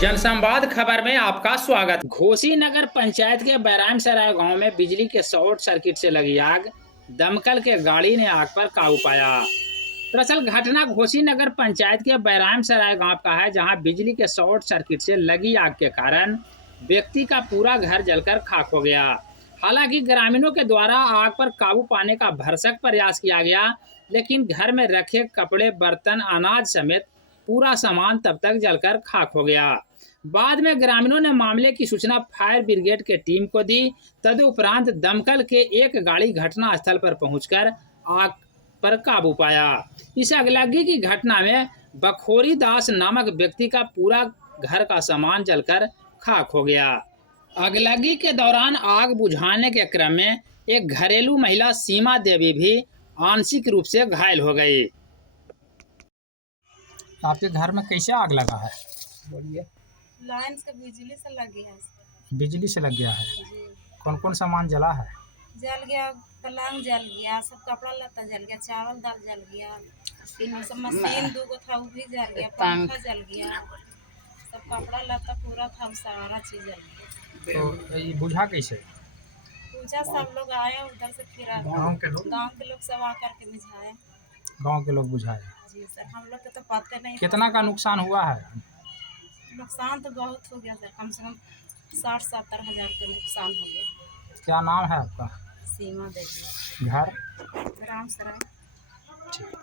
जनसंवाद खबर में आपका स्वागत। घोसी नगर पंचायत के बैराम सराय गांव में बिजली के शॉर्ट सर्किट से लगी आग, दमकल के गाड़ी ने आग पर काबू पाया। दरअसल घटना घोसी नगर पंचायत के बैराम सराय गांव का है, जहां बिजली के शॉर्ट सर्किट से लगी आग के कारण व्यक्ति का पूरा घर जलकर खाक हो गया। हालांकि ग्रामीणों के द्वारा आग पर काबू पाने का भरसक प्रयास किया गया, लेकिन घर में रखे कपड़े, बर्तन, अनाज समेत पूरा सामान तब तक जलकर खाक हो गया। बाद में ग्रामीणों ने मामले की सूचना फायर ब्रिगेड के टीम को दी। तदुपरांत दमकल के एक गाड़ी घटना स्थल पर पहुंचकर आग पर काबू पाया। इस अगलगी की घटना में बखोरी दास नामक व्यक्ति का पूरा घर का सामान जलकर खाक हो गया। अगलगी के दौरान आग बुझाने के क्रम में एक घरेलू महिला सीमा देवी भी आंशिक रूप से घायल हो गई। आपके घर में कैसे आग लगा है? बोलिए। लाइन से बिजली से लग गया है। बिजली से लग गया है जी। कौन कौन सामान जला है? जल गया, पलंग जल गया, सब कपड़ा लत्ता जल गया, चावल दाल जल गया, सब मशीन 2 था वो भी जल गया, पंखा जल गया, सब कपड़ा लत्ता पूरा था, सारा चीज जल गया। तो ये बुझा कैसे? पूजा सब लोग आए उधर से, फिर गाँव के लोग सब आकर के बुझाए। गांव के लोग बुझाए? जी सर, हम लोग के तो पता नहीं। कितना का नुकसान हुआ है? नुकसान तो बहुत हो गया सर, कम से कम 60-70 हज़ार का नुकसान हो गया। क्या नाम है आपका? सीमा देवी। घर? राम सराय। ठीक।